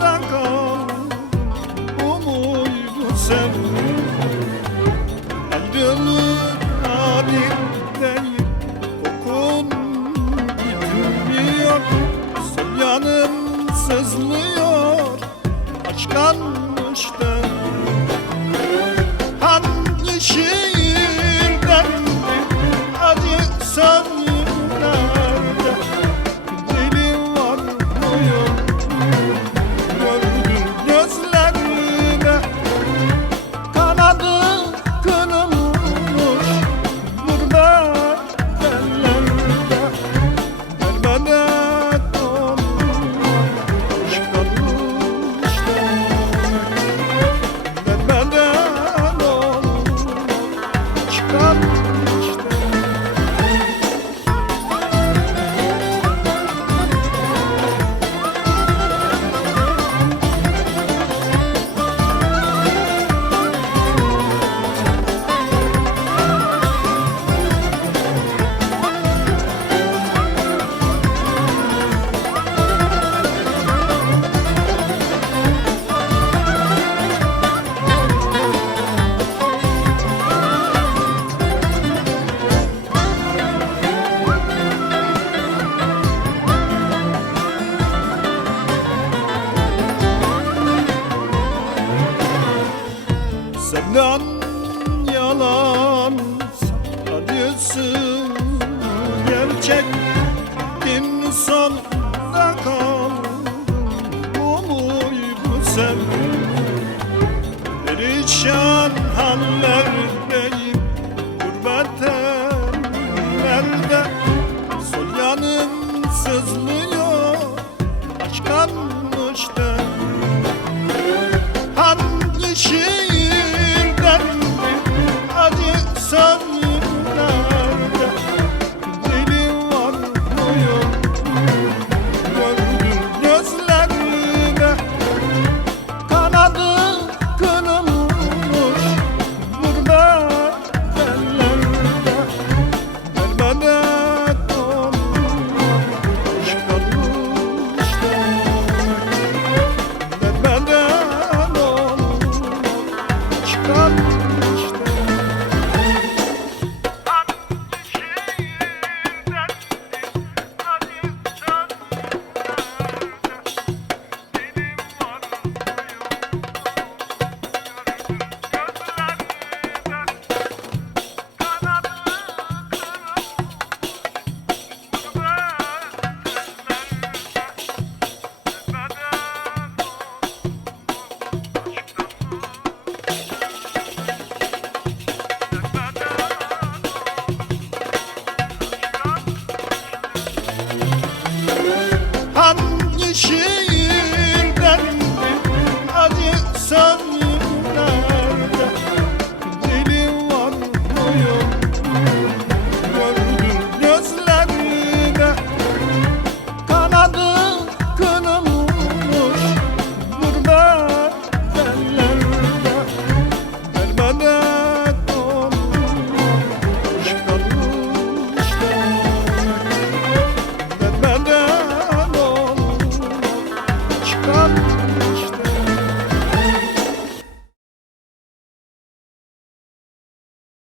da kal, bu muydu sevgi? Ayrılık adil değil, kokun bitmiyor, sol yanım sızlıyor, aşk kalmıştı. Hangi şiirden acı sözlerde dili var muyum? Gördüm gözlerine, kanadı kırılmış gurbet ellerde, elbette olmaz aşk kalmıştı. Elbette olmaz aşk kalmıştı. Senden yalan acısı gerçek, din sonunda kaldım, bu muydu sevgi? Perişan hallerdeyim, gurbet ellerde, sol yanım sızlıyor.